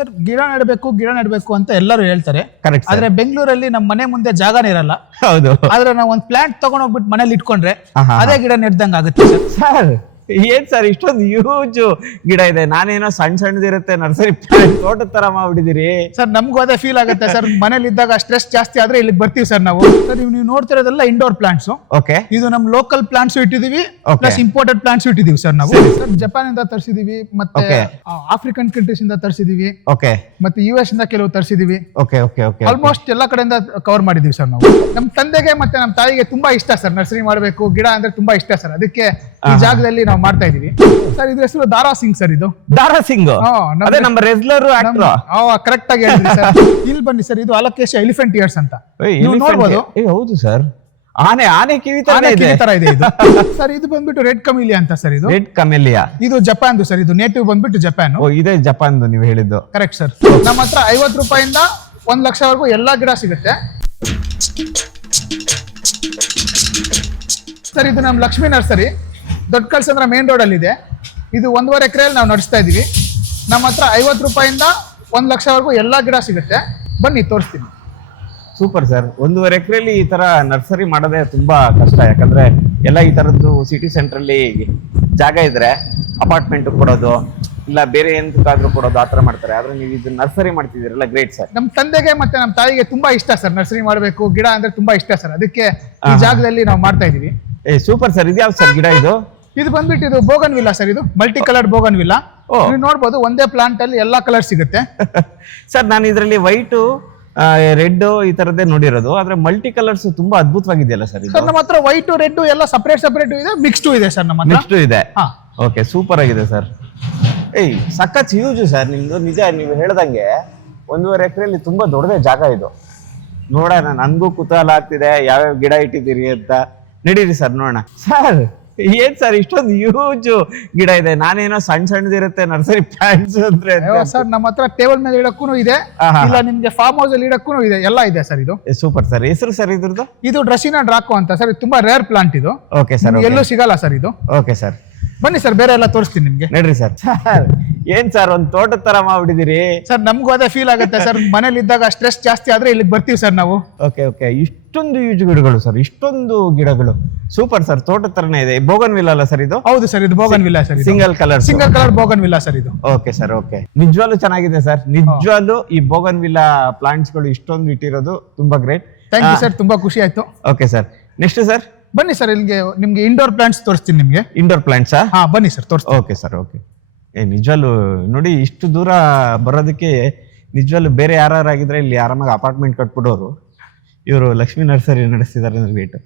Sir ಗಿಡ ನೆಡಬೇಕು ಅಂತ ಎಲ್ಲರೂ ಹೇಳ್ತಾರೆ. ಕರೆಕ್ಟ್. ಆದ್ರೆ ಬೆಂಗಳೂರಲ್ಲಿ ನಮ್ಮ ಮನೆ ಮುಂದೆ ಜಾಗನೇ ಇರಲ್ಲ. ಹೌದು. ಆದ್ರೆ ನಾವು ಒಂದು ಪ್ಲಾಂಟ್ ತಗೊಂಡೋಗ್ಬಿಟ್ಟು ಮನೇಲಿ ಇಟ್ಕೊಂಡ್ರೆ ಆಹಾ. ಅದೇ ಗಿಡ ನೆಡ್ದಂಗ ಆಗುತ್ತೆ ಸರ್. ಸರ್ ಏನ್ ಸರ್ ಇಷ್ಟೊಂದು ಯೂಜ್ ಗಿಡ ಇದೆ, ನಾನೇನೋ ಸಣ್ಣದಿರುತ್ತೆ ನರ್ಸರಿ ತೋಟದ ತರ ಮಾಡ್ಬಿಟ್ಟಿದ್ದೀರಿ. ಸರ್ ನಮಗೂ ಅದೇ ಫೀಲ್ ಆಗುತ್ತೆ ಸರ್. ಮನೇಲಿ ಇದ್ದಾಗ ಸ್ಟ್ರೆಸ್ ಜಾಸ್ತಿ ಆದ್ರೆ ಇಲ್ಲಿಗೆ ಬರ್ತೀವಿ ಸರ್ ನಾವು. ಸರ್ ನೀವು ನೋಡ್ತಿರೋದೆಲ್ಲ ಇಂಡೋರ್ ಪ್ಲಾಂಟ್ಸ್. ಓಕೆ. ಇದು ನಮ್ ಲೋಕಲ್ ಪ್ಲಾಂಟ್ಸ್ ಇಟ್ಟಿದೀವಿ, Okay. ಪ್ಲಸ್ ಇಂಪೋರ್ಟೆಡ್ ಪ್ಲಾಂಟ್ಸ್ ಇಟ್ಟಿದೀವಿ ಸರ್ ನಾವು. ಸರ್ ಜಪಾನ್ ಇಂದ ತರಿಸಿದೀವಿ, ಮತ್ತೆ Okay. ಆಫ್ರಿಕನ್ ಕಂಟ್ರೀಸ್ ಇಂದ ತರಿಸಿದೀವಿ, ಓಕೆ ಮತ್ತೆ US ಇಂದ ಕೆಲವು ತರಿಸಿದೀವಿ. Okay okay okay. ಆಲ್ಮೋಸ್ಟ್ ಎಲ್ಲಾ ಕಡೆಯಿಂದ ಕವರ್ ಮಾಡಿದೀವಿ ಸರ್ ನಾವು. ನಮ್ ತಂದೆಗೆ ಮತ್ತೆ ನಮ್ ತಾಯಿಗೆ ತುಂಬಾ ಇಷ್ಟ ಸರ್ ನರ್ಸರಿ ಮಾಡಬೇಕು, ಗಿಡ ಅಂದ್ರೆ ತುಂಬಾ ಇಷ್ಟ ಸರ್. ಅದಕ್ಕೆ ಈ ಜಾಗದಲ್ಲಿ ನಾವು ಮಾಡ್ತಾ ಇದೀವಿ ಸರ್. ಇದ್ರ ಹೆಸರು ದಾರಾ ಸಿಂಗ್ ಸರ್. ಇದು ದಾರಾ ಸಿಂಗ್ ಅದೇ ನಮ್ಮ ರೆಗ್ಯುಲರ್ ಆಕ್ಟರ್. ಕರೆಕ್ಟ್ ಆಗಿ ಹೇಳಿದ್ರಿ ಸರ್. ಇಲ್ಲಿ ಬನ್ನಿ ಸರ್, ಇದು ಅಲೋಕೇಶಿಯಾ ಎಲಿಫೆಂಟ್ ಇಯರ್ಸ್ ಅಂತ ನೀವು ನೋಡ್ಬೋದು. ಹೌದು ಸರ್, ಆನೆ ಕಿವಿ ತರ ಆನೆ ಇದೆ. ಕಿವಿ ತರ ಇದೆ ಇದು ಸರ್. ಇದು ಬಂದ್ಬಿಟ್ಟು ರೆಡ್ ಕಮಿಲಿಯಾ ಅಂತ ಸರ್. ಇದು ರೆಡ್ ಕಮೆಲಿಯಾ. ಇದು ಜಪಾನ್ದು ಸರ್. ಇದು ನೇಟಿವ್ ಬಂದ್ಬಿಟ್ಟು ಜಪಾನ್. ಓ ಇದೇ ಜಪಾನ್ದು ನೀವು ಹೇಳಿದ್ದು. Correct sir. ನಮ್ಮ ಹತ್ರ 50 ರೂಪಾಯಿಂದ 1 ಲಕ್ಷವರೆಗೂ ಎಲ್ಲಾ ಗಿಡ ಸಿಗುತ್ತೆ ಸರ್. ಇದು ನಮ್ಮ ಲಕ್ಷ್ಮೀ ನರ್ಸರಿ, ದೊಡ್ಡ ಕಳ್ಸಂದ್ರ ಮೇನ್ ರೋಡ್ ಅಲ್ಲಿ ಇದೆ. ಇದು 1.5 ಎಕರೆಯಲ್ಲಿ ನಾವು ನಡೆಸ್ತಾ ಇದೀವಿ. ನಮ್ಮ ಹತ್ರ 50 ರೂಪಾಯಿಂದ 1 ಲಕ್ಷವರೆಗೂ ಎಲ್ಲಾ ಗಿಡ ಸಿಗುತ್ತೆ. ಬನ್ನಿ ತೋರಿಸ್ತೀನಿ. Super sir. 1.5 ಎಕರೆಯಲ್ಲಿ ಈ ತರ ನರ್ಸರಿ ಮಾಡೋದೇ ತುಂಬಾ ಕಷ್ಟ. ಯಾಕಂದ್ರೆ ಎಲ್ಲ ಈ ತರದ್ದು ಸಿಟಿ ಸೆಂಟ್ರಲ್ಲಿ ಜಾಗ ಇದ್ರೆ ಅಪಾರ್ಟ್ಮೆಂಟ್ ಕೊಡೋದು ಇಲ್ಲ ಬೇರೆ ಎಂತಕ್ಕಾದ್ರೂ ಕೊಡೋದು ಆತರ ಮಾಡ್ತಾರೆ. ಆದ್ರೆ ನೀವು ಇದು ನರ್ಸರಿ ಮಾಡ್ತಿದ್ದೀರಲ್ಲ, ಗ್ರೇಟ್ ಸರ್. ನಮ್ಮ ತಂದೆಗೆ ಮತ್ತೆ ನಮ್ಮ ತಾಯಿಗೆ ತುಂಬಾ ಇಷ್ಟ ಸರ್ ನರ್ಸರಿ ಮಾಡಬೇಕು, ಗಿಡ ಅಂದ್ರೆ ತುಂಬಾ ಇಷ್ಟ ಸರ್. ಅದಕ್ಕೆ ಈ ಜಾಗದಲ್ಲಿ ನಾವು ಮಾಡ್ತಾ ಇದೀವಿ. Super sir. ಇದ್ಯಾವ್ದು ಸರ್ ಗಿಡ ಇದು? ಇದು ಬಂದ್ಬಿಟ್ಟು ಇದು ಬೋಗನ್ ವಿಲ್ಲಾ ಸರ್. ಇದು ಮಲ್ಟಿ ಕಲರ್ಡ್ ಬೋಗನ್ ವಿಲ್ಲಾ. ನೀವು ನೋಡ್ಬೋದು ಒಂದೇ ಪ್ಲಾಂಟ್ ಅಲ್ಲಿ ಎಲ್ಲಾ ಕಲರ್ ಸಿಗುತ್ತೆ ಸರ್. ನಾನು ಇದರಲ್ಲಿ ವೈಟ್ ರೆಡ್ ಈ ತರದ್ದೇ ನೋಡಿರೋದು, ಆದ್ರೆ ಮಲ್ಟಿ ಕಲರ್ಸ್ ತುಂಬಾ ಅದ್ಭುತವಾಗಿದೆಯಲ್ಲ ಸರ್ ಇದು. ಸರ್ ನಮ್ಮ ಹತ್ರ ವೈಟ್ ರೆಡ್ ಎಲ್ಲ ಸಪರೇಟ್ ಇದೆ, ಮಿಕ್ಸ್ಡ್ ಇದೆ ಸರ್ ನಮ್ಮ ಹತ್ರ. ನೆಕ್ಸ್ಟ್ ಇದೆ. ಹಾ. ಓಕೆ, ಸೂಪರ್ ಆಗಿದೆ ಸರ್. ಸಖತ್ ಯೂಜ್ ಸರ್ ನಿಮ್ದು. ನಿಜ ನೀವು ಹೇಳ್ದಂಗೆ 1.5 ಎಕರೆಯಲ್ಲಿ ತುಂಬಾ ದೊಡ್ಡದೇ ಜಾಗ ಇದು. ನೋಡೋಣ, ನನ್ಗೂ ಕುತೂಹಲ ಆಗ್ತಿದೆ ಯಾವ್ಯಾವ ಗಿಡ ಇಟ್ಟಿದ್ದೀರಿ ಅಂತ. ನಡೀರಿ ಸರ್ ನೋಡೋಣ. ಸರ್ ಏನ್ ಸರ್ ಇಷ್ಟೊಂದು ಯೂಜ್ ಗಿಡ ಇದೆ, ನಾನೇನೋ ಸಣ್ಣದಿರುತ್ತೆ ನರ್ಸರಿ ಪ್ಲಾಂಟ್ಸ್ ಅಂದ್ರೆ. ಸರ್ ನಮ್ಮ ಹತ್ರ ಟೇಬಲ್ ಮೇಲೆ ಇಡಕ್ಕೂ ಇದೆ, ಇಲ್ಲ ನಿಮ್ಗೆ ಫಾರ್ಮ್ ಹೌಸ್ ಅಲ್ಲಿ ಇಡಕ್ಕೂ ಇದೆ, ಎಲ್ಲ ಇದೆ ಸರ್. ಇದು ಸೂಪರ್ ಸರ್. ಹೆಸರು ಸರ್ ಇದ್ರದ್ದು? ಇದು ಡ್ರೆಸಿನಾ ಡ್ರಾಕೋ ಅಂತ ಸರ್. ಇದು ತುಂಬಾ ರೇರ್ ಪ್ಲಾಂಟ್ ಇದು. Okay sir. ಎಲ್ಲೂ ಸಿಗಲ್ಲ ಸರ್ ಇದು. Okay sir. ಬನ್ನಿ ಸರ್, ಬೇರೆ ಎಲ್ಲ ತೋರಿಸ್ತೀನಿ ನಿಮ್ಗೆ. ನಡ್ರಿ ಸರ್. ಸರ್ ಏನ್ ಸರ್ ಒಂದ್ ತೋಟದ ತರ ಮಾಡ್ಬಿಟ್ಟಿದ್ದೀರಿ. ಸರ್ ನಮಗೂ ಅದೇ ಫೀಲ್ ಆಗುತ್ತೆ ಸರ್. ಮನೇಲಿ ಇದ್ದಾಗ ಸ್ಟ್ರೆಸ್ ಜಾಸ್ತಿ ಆದ್ರೆ ಇಲ್ಲಿಗೆ ಬರ್ತೀವಿ ಸರ್ ನಾವು. Okay okay. ಇಷ್ಟೊಂದು ಯೂಜ್ ಗಿಡಗಳು ಸರ್, ಇಷ್ಟೊಂದು ಗಿಡಗಳು. Super sir. ತೋಟದ ತರನೇ ಇದೆ. ಬೋಗನ್ ವಿಲ್ಲಾ ಅಲ್ಲ ಸರ್ ಇದು? ಹೌದು ಸರ್, ಇದು bougainvillea sir. Single colour bougainvillea sir ಇದು. Okay sir. ಓಕೆ. ನಿಜವಾಗ್ಲೂ ಚೆನ್ನಾಗಿದೆ ಸರ್. ನಿಜವಾಗ್ಲೂ ಈ ಬೋಗನ್ ವಿಲ್ಲಾ ಪ್ಲಾಂಟ್ಸ್ ಗಳು ಇಷ್ಟೊಂದು ಇಟ್ಟಿರೋದು ತುಂಬಾ ಗ್ರೇಟ್. ಥ್ಯಾಂಕ್ ಯು ಸರ್, ತುಂಬಾ ಖುಷಿ ಆಯ್ತು. Okay sir. ನೆಕ್ಸ್ಟ್ ಸರ್ ಬನ್ನಿ ಸರ್, ಇಲ್ಲಿಗೆ ನಿಮ್ಗೆ ಇಂಡೋರ್ ಪ್ಲಾಂಟ್ಸ್ ತೋರಿಸ್ತೀನಿ ನಿಮ್ಗೆ. Indoor plants? ಹಾ ಬನ್ನಿ ಸರ್ ತೋರಿಸ್ತೀನಿ. Okay sir. ಓಕೆ. ನಿಜವಾಗ್ಲೂ ನೋಡಿ, ಇಷ್ಟು ದೂರ ಬರೋದಕ್ಕೆ ನಿಜವಾಗ್ಲೂ ಬೇರೆ ಯಾರಾಗಿದ್ರೆ ಇಲ್ಲಿ ಆರಾಮಾಗಿ ಅಪಾರ್ಟ್ಮೆಂಟ್ ಕಟ್ಬಿಡೋರು. ಇವರು ಲಕ್ಷ್ಮೀ ನರ್ಸರಿ ನಡೆಸ್ತಿದ್ದಾರೆ ಅಂದ್ರೆ ಗ್ರೇಟ್.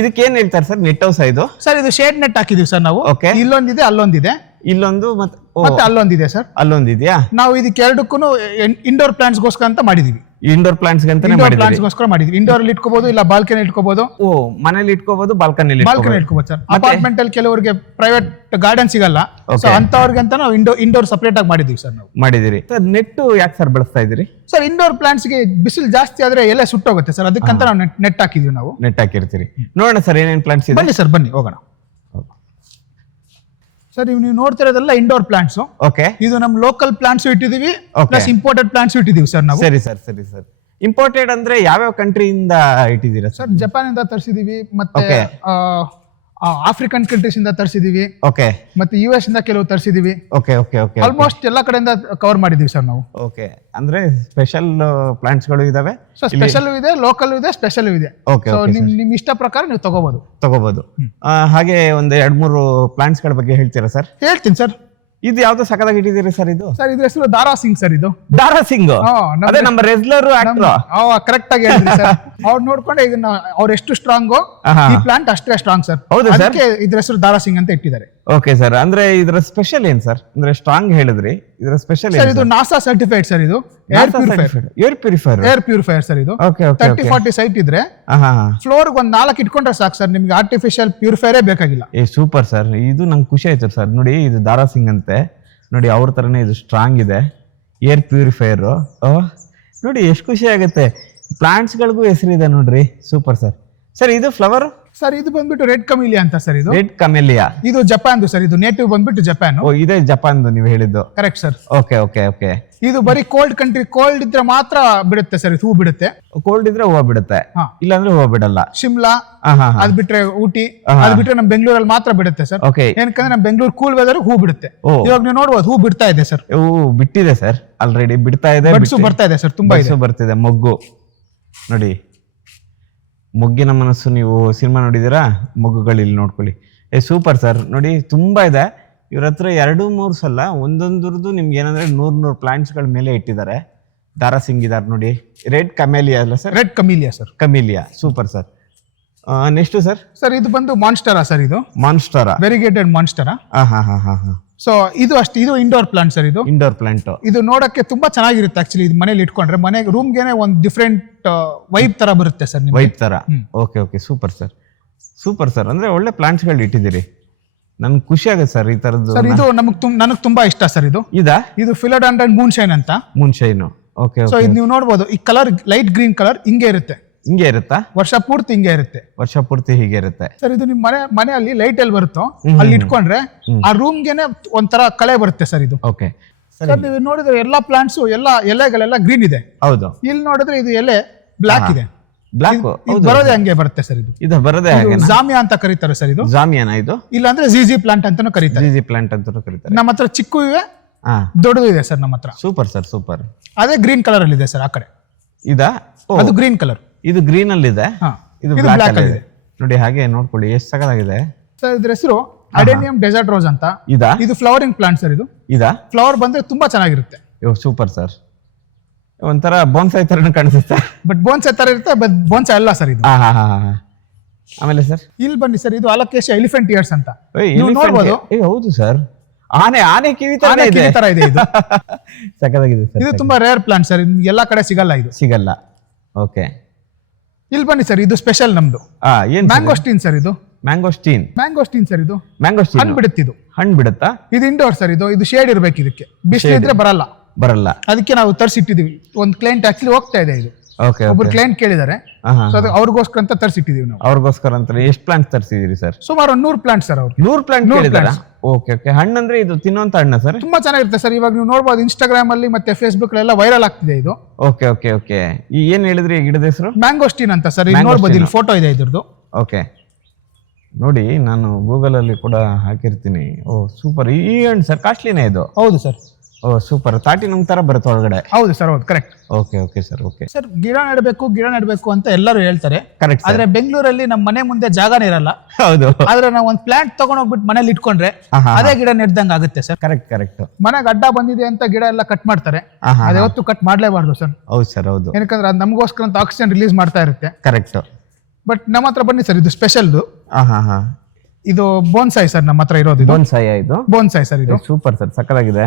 ಇದಕ್ಕೆ ಏನ್ ಹೇಳ್ತಾರೆ ಸರ್? ನೆಟ್ ಹೌಸ್ ಇದು ಸರ್. ಇದು ಶೇಡ್ ನೆಟ್ ಹಾಕಿದೀವಿ ಸರ್ ನಾವು. ಓಕೆ. ಇಲ್ಲೊಂದಿದೆ, ಅಲ್ಲೊಂದಿದೆ, ಇಲ್ಲೊಂದು ಮತ್ತೆ ಅಲ್ಲೊಂದಿದೆ ಸರ್. ಅಲ್ಲೊಂದಿದ್ಯಾ? ನಾವು ಇದಕ್ಕೆ ಎರಡಕ್ಕೂ ಇಂಡೋರ್ ಪ್ಲಾಂಟ್ಸ್ ಗೋಸ್ಕರ ಅಂತ ಮಾಡಿದೀವಿ. ಇಂಡೋರ್ ಪ್ಲಾಂಟ್ಸ್ ಪ್ಲಾಂಟ್ಸ್ ಗೋಸ್ಕರ ಮಾಡಿದ್ವಿ. ಇಂಡೋರ್ ಅಲ್ಲಿ ಇಟ್ಕೋಬಹುದು, ಇಲ್ಲ ಬಾಲ್ಕನಿ ಇಟ್ಕೋಬಹುದು. ಓ, ಮನೇಲಿ ಇಟ್ಕೋಬಹುದು, ಬಾಲ್ಕನಿ ಇಟ್ಕೋಬಹುದು ಸರ್. ಅಪಾರ್ಟ್ಮೆಂಟ್ ಅಲ್ಲಿ ಕೆಲವರಿಗೆ ಪ್ರೈವೇಟ್ ಗಾರ್ಡನ್ ಸಿಗಲ್ಲ, ಸೊ ಅಂತವ್ರಿಗೆ ಅಂತ ನಾವು ಇಂಡೋರ್ ಸಪರೇಟ್ ಆಗಿ ಮಾಡಿದೀವಿ ಸರ್. ನಾವು ಮಾಡಿದಿರಿ ಸರ್. ನೆಟ್ ಯಾಕೆ ಸರ್ ಬಳಸ್ತಾ ಇದೀರಿ ಸರ್? ಇಂಡೋರ್ ಪ್ಲಾಂಟ್ಸ್ ಗೆ ಬಿಸಿಲು ಜಾಸ್ತಿ ಆದ್ರೆ ಎಲೆ ಸುಟ್ಟೋಗುತ್ತೆ ಸರ್, ಅದಕ್ಕಂತ ನಾವು ನೆಟ್ ಹಾಕಿದೀವಿ ನಾವು. ನೆಟ್ ಹಾಕಿರ್ತೀರಿ. ನೋಡೋಣ ಸರ್ ಏನೇನ್ ಪ್ಲಾಂಟ್ಸ್ ಇದೆ. ಬನ್ನಿ ಸರ್, ಬನ್ನಿ ಹೋಗೋಣ ಸರ್. ನೀವು ನೋಡ್ತಿರೋದೆಲ್ಲ ಇಂಡೋರ್ ಪ್ಲಾಂಟ್ಸ್. ಓಕೆ. ಇದು ನಮ್ಮ ಲೋಕಲ್ ಪ್ಲಾಂಟ್ಸ್ ಇಟ್ಟಿದೀವಿ, ಪ್ಲಸ್ ಇಂಪೋರ್ಟೆಡ್ ಪ್ಲಾಂಟ್ಸ್ ಇಟ್ಟಿದೀವಿ ಸರ್ ನಾವು. ಸರಿ ಸರ್. ಸರಿ ಸರ್. ಇಂಪೋರ್ಟೆಡ್ ಅಂದ್ರೆ ಯಾವ್ಯಾವ ಕಂಟ್ರಿಯಿಂದ ಇಟ್ಟಿದ್ದೀರಾ ಸರ್? ಜಪಾನ್ ಇಂದ ತರಿಸಿದೀವಿ, ಮತ್ತೆ ಆಫ್ರಿಕನ್ ಕಂಟ್ರೀಸ್ ಇಂದ ತರಿಸಿದೀವಿ, ಓಕೆ, ಮತ್ತೆ US ಇಂದ ಕೆಲವು ತರಿಸಿದೀವಿ. Okay okay okay. ಆಲ್ಮೋಸ್ಟ್ ಎಲ್ಲಾ ಕಡೆಯಿಂದ ಕವರ್ ಮಾಡಿದೀವಿ ಸರ್ ನಾವು. ಓಕೆ. ಅಂದ್ರೆ ಸ್ಪೆಷಲ್ ಪ್ಲಾಂಟ್ಸ್ ಗಳು ಇದಾವೆ. ಸ್ಪೆಷಲ್ ಇದೆ, ಲೋಕಲ್ ಇದೆ, ಸ್ಪೆಷಲ್ ಇದೆ. ಓಕೆ. ನಿಮ್ ಇಷ್ಟ ಪ್ರಕಾರ ನೀವು ತಗೋಬಹುದು. ಹಾಗೆ ಒಂದ್ 2-3 ಪ್ಲಾಂಟ್ಸ್ ಗಳ ಬಗ್ಗೆ ಹೇಳ್ತೀರಾ ಸರ್? ಹೇಳ್ತೀನಿ ಸರ್. ಇದು ಯಾವ್ದು ಸಕದಾಗಿ ಇಟ್ಟಿದ್ದೀರಿ ಸರ್? ಇದು ಸರ್ ಇದ್ರ ಹೆಸರು ದಾರಾ ಸಿಂಗ್ ಸರ್. ಇದು ದಾರಾ ಸಿಂಗ್ ಅದೇ ನಮ್ಮ ರೆಗ್ಯುಲರ್ ಆಕ್ಟರ್. ಕರೆಕ್ಟ್ ಆಗಿ ಹೇಳಿದ್ರಿ ಸರ್. ಅವ್ರು ನೋಡ್ಕೊಂಡೆ ಇದನ್ನ ಅವ್ರು ಎಷ್ಟು ಸ್ಟ್ರಾಂಗ್, ಈ ಪ್ಲಾಂಟ್ ಅಷ್ಟೇ ಸ್ಟ್ರಾಂಗ್ ಸರ್. ಹೌದು ಸರ್. ಅದಕ್ಕೆ ಇದ್ರ ಹೆಸರು ದಾರಾ ಸಿಂಗ್ ಅಂತ ಇಟ್ಟಿದ್ದಾರೆ. Okay sir. ಅಂದ್ರೆ ಇದರ ಸ್ಪೆಷಲ್ ಏನ್ ಸರ್? ಅಂದ್ರೆ ಸ್ಟ್ರಾಂಗ್ ಹೇಳಿದ್ರಿ, ಇದರ ಸ್ಪೆಷಲ್ ಸರ್ ಇದು ನಾಸಾ ಸರ್ಟಿಫೈಡ್ ಸರ್. ಇದು ಏರ್ ಪ್ಯೂರಿಫೈಯರ್ ಸರ್. ಇದು 30-40 ಸೈಟ್ ಇದ್ರೆ ಫ್ಲೋರ್ ಒಂದ್ 4 ಇಟ್ಕೊಂಡ್ರೆ ಸಾಕು ಸರ್, ನಿಮ್ಗೆ ಆರ್ಟಿಫಿಷಿಯಲ್ ಪ್ಯೂರಿಫೈಯರೇ ಬೇಕಾಗಿಲ್ಲ. Super sir. ಇದು ನಂಗೆ ಖುಷಿ ಆಯ್ತು ಸರ್. ನೋಡಿ, ಇದು ದಾರಾ ಸಿಂಗ್ ಅಂತೆ. ನೋಡಿ, ಅವ್ರ ತರನೇ ಇದು ಸ್ಟ್ರಾಂಗ್ ಇದೆ. ಏರ್ ಪ್ಯೂರಿಫೈಯರ್ ನೋಡಿ, ಎಷ್ಟು ಖುಷಿ ಆಗುತ್ತೆ. ಪ್ಲಾಂಟ್ಸ್ ಗಳಿಗೂ ಹೆಸರಿದೆ ನೋಡ್ರಿ. Super sir. ಸರ್ ಇದು ಫ್ಲವರ್ ಸರ್ ಇದು ಬಂದ್ಬಿಟ್ಟು ರೆಡ್ ಕಮಿಲಿಯಾ ಅಂತ ಸರ್ ಇದು. ರೆಡ್ ಕಮೆಲಿಯಾ. ಇದು ಜಪಾನ್ದು ಸರ್, ಇದು ನೇಟಿವ್ ಬಂದ್ಬಿಟ್ಟು ಜಪಾನ್. ಓ ಇದೇ ಜಪಾನ್ದು ನೀವು ಹೇಳಿದ್ದು. Correct sir. Okay okay okay. ಇದು ಬರೀ ಕೋಲ್ಡ್ ಕಂಟ್ರಿ, ಕೋಲ್ಡ್ ಇದ್ರೆ ಮಾತ್ರ ಬಿಡುತ್ತೆ ಸರ್, ಹೂ ಬಿಡುತ್ತೆ. ಕೋಲ್ಡ್ ಇದ್ರೆ ಹೂವು ಬಿಡುತ್ತೆ, ಹಾ. ಇಲ್ಲಾಂದ್ರೆ ಹೂವು ಬಿಡಲ್ಲ. ಶಿಮ್ಲಾ ಅದ್ ಬಿಟ್ರೆ ಊಟಿ, ಅದ್ ಬಿಟ್ರೆ ನಮ್ ಬೆಂಗಳೂರಲ್ಲಿ ಮಾತ್ರ ಬಿಡುತ್ತೆ ಸರ್. ಓಕೆ. ಏನಕ್ಕಂದ್ರೆ ನಮ್ ಬೆಂಗಳೂರು ಕೂಲ್ ವೆದರ್ ಹೂ ಬಿಡುತ್ತೆ. ಓ. ಇವಾಗ ನೀವು ನೋಡ್ಬೋದು ಹೂ ಬಿಡ್ತಾ ಇದೆ ಸರ್. ಹೂ ಬಿಟ್ಟಿದೆ ಸರ್, ಆಲ್ರೆಡಿ ಬಿಡ್ತಾ ಇದೆ. ಬಡ್ಸು ಬರ್ತಾ ಇದೆ ಸರ್, ತುಂಬಾ ಇದೆ. ಬರ್ತಿದೆ ಮೊಗ್ಗು ನೋಡಿ. ಮೊಗ್ಗಿನ ಮನಸ್ಸು, ನೀವು ಸಿನಿಮಾ ನೋಡಿದೀರಾ? ಮೊಗ್ಗುಗಳು ಇಲ್ಲಿ ನೋಡ್ಕೊಳ್ಳಿ. Super sir. ನೋಡಿ ತುಂಬಾ ಇದೆ ಇವ್ರ ಹತ್ರ. 2-3 ಸಲ ಒಂದೊಂದ್ರದ್ದು ನಿಮ್ಗೆ ಏನಂದ್ರೆ 100 ಪ್ಲಾಂಟ್ಸ್ಗಳ ಮೇಲೆ ಇಟ್ಟಿದ್ದಾರೆ. ದಾರ ಸಿಂಗಿದಾರ್ ನೋಡಿ. ರೆಡ್ ಕಮೇಲಿಯಾ ಅಲ್ಲ ಸರ್? Red camellia sir. Camellia, super sir. Next sir? Sir ಇದು ಬಂದು ಮಾನ್ಸ್ಟರಾ ಸರ್. ಇದು ಮಾನ್ಸ್ಟರಾ, ವೆರಿಗೇಟೆಡ್ ಮಾನ್ಸ್ಟರಾ. ಸೊ ಇದು ಅಷ್ಟು, ಇದು ಇಂಡೋರ್ ಪ್ಲಾಂಟ್ ಸರ್. ಇದು ಇಂಡೋರ್ ಪ್ಲಾಂಟ್. ಇದು ನೋಡಕ್ಕೆ ತುಂಬಾ ಚೆನ್ನಾಗಿರುತ್ತೆ ಆಕ್ಚುಲಿ. ಇದು ಮನೇಲಿ ಇಟ್ಕೊಂಡ್ರೆ ಮನೆ ರೂಮ್ಗೆನೆ ಒಂದು ಡಿಫ್ರೆಂಟ್ ವೈಬ್ ತರ ಬರುತ್ತೆ ಸರ್. ವೈಬ್ ತರ. Okay okay, super sir. Super sir. ಅಂದ್ರೆ ಒಳ್ಳೆ ಪ್ಲಾಂಟ್ಸ್ಗಳು ಇಟ್ಟಿದ್ದೀರಿ, ನನ್ಗೆ ಖುಷಿ ಆಗುತ್ತೆ ಸರ್ ಈ ತರದ್ದು. ಸರ್ ಇದು ನನಗೆ ತುಂಬಾ ಇಷ್ಟ ಸರ್. ಇದು ಫಿಲೋಡಾಂಡ್ರನ್ ಮೂನ್ ಶೈನ್ ಅಂತ. Moon shine. ಓಕೆ. ಸೊ ಇದು ನೀವು ನೋಡ್ಬೋದು, ಈ ಕಲರ್ ಲೈಟ್ ಗ್ರೀನ್ ಕಲರ್ ಹಿಂಗೆ ಇರುತ್ತೆ. ಹಿಂಗೆ ಇರುತ್ತಾ? ವರ್ಷ ಪೂರ್ತಿ ಹಿಂಗೆ ಇರುತ್ತೆ. ವರ್ಷ ಪೂರ್ತಿ ಹೀಗೆ ಇರುತ್ತೆ ಸರ್. ಇದು ನಿಮ್ ಮನೆಯಲ್ಲಿ ಲೈಟ್ ಎಲ್ಲಿ ಬರುತ್ತೋ ಅಲ್ಲಿ ಇಟ್ಕೊಂಡ್ರೆ ಆ ರೂಮ್ಗೆನೆ ಒಂಥರ ಕಳೆ ಬರುತ್ತೆ ಸರ್. ಇದು ಓಕೆ ಸರ್. ನೀವು ನೋಡಿದ್ರೆ ಎಲ್ಲಾ ಪ್ಲಾಂಟ್ಸ್, ಎಲ್ಲಾ ಎಲೆಗಳೆಲ್ಲ ಗ್ರೀನ್ ಇದೆ. ಹೌದು. ಇಲ್ಲಿ ನೋಡಿದ್ರೆ ಇದು ಎಲೆ ಬ್ಲಾಕ್ ಇದೆ. ಬ್ಲಾಕ್ ಬರೋದೇ ಹಂಗೆ ಬರುತ್ತೆ ಸರ್. ಇದು ಬರೋದೇ ಹಾಗೆ. ಜಾಮಿಯಾ ಅಂತ ಕರೀತಾರೆ ಸರ್. ಇದು ಜಾಮಿಯಾನ? ಇದು ಇಲ್ಲ ಅಂದ್ರೆ ಜಿಜಿ ಪ್ಲಾಂಟ್ ಅಂತಾನು ಕರೀತಾರೆ. ಜಿಜಿ ಪ್ಲಾಂಟ್ ಅಂತಾನು ಕರೀತಾರೆ. ನಮ್ಮ ಹತ್ರ ಚಿಕ್ಕು ಇವೆ, ದೊಡ್ಡದು ಇದೆ ಸರ್ ನಮ್ಮ ಹತ್ರ. Super sir, super. ಅದೇ ಗ್ರೀನ್ ಕಲರ್ ಅಲ್ಲಿ ಇದೆ ಸರ್ ಆ ಕಡೆ. ಇದಾ? ಅದು ಗ್ರೀನ್ ಕಲರ್. ಇದು ಗ್ರೀನ್ ಅಲ್ಲಿ ಇದೆ, ಇದು ಬ್ಲಾಕ್ ಅಲ್ಲಿ ಇದೆ. ನೋಡಿ ಹಾಗೆ ನೋಡ್ಕೊಳ್ಳಿ, ಎಷ್ಟು ಸಗದಾಗಿದೆ ಸರ್. ಇದ್ರ ಹೆಸರು ಅಡೆನಿಯಂ ಡೆಸರ್ಟ್ ರೋಸ್ ಅಂತ. ಇದು ಫ್ಲವರಿಂಗ್ ಪ್ಲಾಂಟ್ ಸರ್. ಇದಾ? ಫ್ಲವರ್ ಬಂದ್ರೆ ತುಂಬಾ ಚೆನ್ನಾಗಿರುತ್ತೆ. Super sir. ಒಂಥರ ಬೋನ್ಸಾಯ್ ತರ ಕಾಣಿಸುತ್ತೆ. ಬಟ್ ಬೋನ್ಸಾಯ್ ತರ ಇರುತ್ತೆ, ಬಟ್ ಬೋನ್ಸಾಯ್ ಅಲ್ಲ ಸರ್ ಇದು. ಆಮೇಲೆ ಸರ್ ಇಲ್ಲಿ ಬನ್ನಿ ಸರ್. ಇದು ಅಲೋಕೇಶಿಯಾ ಎಲಿಫೆಂಟ್ ಇಯರ್ಸ್ ಅಂತ. ನೀವು ನೋಡಬಹುದು. ಹೌದು ಸರ್, ಆನೆ ಕಿವಿ ತರ ಇದೆ ಇದು. ಸಕ್ಕದಾಗಿದೆ ಸರ್. ಇದು ತುಂಬಾ ರೇರ್ ಪ್ಲಾಂಟ್ ಸರ್, ಎಲ್ಲಾ ಕಡೆ ಸಿಗಲ್ಲ. ಇದು ಸಿಗಲ್ಲ. ಓಕೆ. ಇಲ್ಲಿ ಬನ್ನಿ ಸರ್. ಇದು ಸ್ಪೆಷಲ್ ನಮ್ದು. ಏನ್? Mangosteen sir. ಇದು ಮ್ಯಾಂಗೋಸ್ಟೀನ್. Mangosteen sir. ಇದು ಮ್ಯಾಂಗೋಸ್ಟೀನ್ ಹಣ್ಣು ಬಿಡುತ್ತೆ. ಇದು ಹಣ್ಣು ಬಿಡುತ್ತಾ? ಇದು ಇಂಡೋರ್ ಸರ್. ಇದು ಶೇಡ್ ಇರ್ಬೇಕು, ಇದಕ್ಕೆ ಬಿಸಿಲು ಇದ್ರೆ ಬರಲ್ಲ. ಅದಕ್ಕೆ ನಾವು ತರಿಸಿಟ್ಟಿದೀವಿ. ಒಂದು ಕ್ಲೈಂಟ್ ಆಕ್ಚುಲಿ ಹೋಗ್ತಾ ಇದೆ ಇದು. ಒಬ್ರು ಕ್ಲೈಂಟ್ ಕೇಳಿದ್ದಾರೆ, ಅವ್ರಿಗೋಸ್ಕರ ಅಂತ ತರಿಸಿಟ್ಟಿದೀವಿ ನಾವು. ಅವ್ರಿಗೋಸ್ಕರ ಅಂತ ಎಷ್ಟು ಪ್ಲಾಂಟ್ ತರಿಸಿದಿರಿ ಸರ್? ಸುಮಾರು 100 ಪ್ಲಾಂಟ್ ಸರ್. ಅವ್ರು 100 ಪ್ಲಾಂಟ್ ಕೇಳಿದಾರ? Okay okay. ಹಣ್ಣಂದ್ರೆ ಇದು ತಿನ್ನುವಂತ ಹಣ್ಣ ಸರ್? ತುಂಬಾ ಚೆನ್ನಾಗಿರುತ್ತೆ ಸರ್. ಇವಾಗ ನೀವು ನೋಡಬಹುದು ಇನ್ಸ್ಟಾಗ್ರಾಮ್ ಅಲ್ಲಿ ಮತ್ತೆ ಫೇಸ್ಬುಕ್ ಎಲ್ಲ ವೈರಲ್ ಆಗ್ತಿದೆ ಇದು. Okay okay okay. ಈ ಏನ್ ಹೇಳಿದ್ರಿ ಗಿಡದ ಹೆಸರು? ಮ್ಯಾಂಗೋಸ್ಟೀನ್ ಅಂತ ಸರ್. ಇಲ್ಲಿ ನೋಡಬಹುದು, ಇಲ್ಲಿ ಫೋಟೋ ಇದೆ ಇದ್ರದ್ದು. ಓಕೆ, ನೋಡಿ ನಾನು ಗೂಗಲ್ ಅಲ್ಲಿ ಕೂಡ ಹಾಕಿರ್ತೀನಿ. ಓ ಸೂಪರ್. ಈ ಹಣ್ಣು ಸರ್ ಕಾಸ್ಟ್ಲಿನೇ ಇದು? ಹೌದು ಸರ್. ಓ ಸೂಪರ್. ತಾಟಿ ನಮ್ ತರ ಬರುತ್ತೆ ಒಳಗಡೆ? ಹೌದು ಸರ್, ಹೌದು, correct. Okay okay sir. Okay sir. ಗಿಡ ನೆಡಬೇಕು ಅಂತ ಎಲ್ಲರೂ ಹೇಳ್ತಾರೆ. ಕರೆಕ್ಟ್. ಆದ್ರೆ ಬೆಂಗಳೂರಲ್ಲಿ ನಮ್ಮ ಮನೆ ಮುಂದೆ ಜಾಗನೇ ಇರಲ್ಲ. ಹೌದು. ಆದ್ರೆ ನಾವು ಒಂದು ಪ್ಲಾಂಟ್ ತಗೊಂಡೋಗ್ಬಿಟ್ಟು ಮನೇಲಿ ಇಟ್ಕೊಂಡ್ರೆ ಅದೇ ಗಿಡ ನೆಡ್ದಂಗ ಆಗುತ್ತೆ ಸರ್. Correct correct. ಮನೆಗೆ ಅಡ್ಡ ಬಂದಿದೆ ಅಂತ ಗಿಡ ಎಲ್ಲ ಕಟ್ ಮಾಡ್ತಾರೆ. ಅದು ಯಾವತ್ತು ಕಟ್ ಮಾಡ್ಲೇಬಾರ್ದು ಸರ್. ಹೌದು ಸರ್, ಹೌದು. ಏನಕ್ಕಂದ್ರೆ ಅದು ನಮಗೋಸ್ಕರ ಅಂತ ಆಕ್ಸಿಜನ್ ರಿಲೀಸ್ ಮಾಡ್ತಾ ಇರುತ್ತೆ. ಕರೆಕ್ಟ್. ಬಟ್ ನಮ್ಮ ಹತ್ರ ಬನ್ನಿ ಸರ್. ಇದು ಸ್ಪೆಷಲ್. ಇದು ಬೋನ್ಸಾಯ್ ಸರ್ ನಮ್ಮ ಹತ್ರ ಇರೋದು. ಬೋನ್ಸಾಯ್? ಇದು ಬೋನ್ಸಾಯ್ ಸರ್. ಇದು ಸೂಪರ್ ಸರ್, ಸಕ್ಕದಾಗಿದೆ.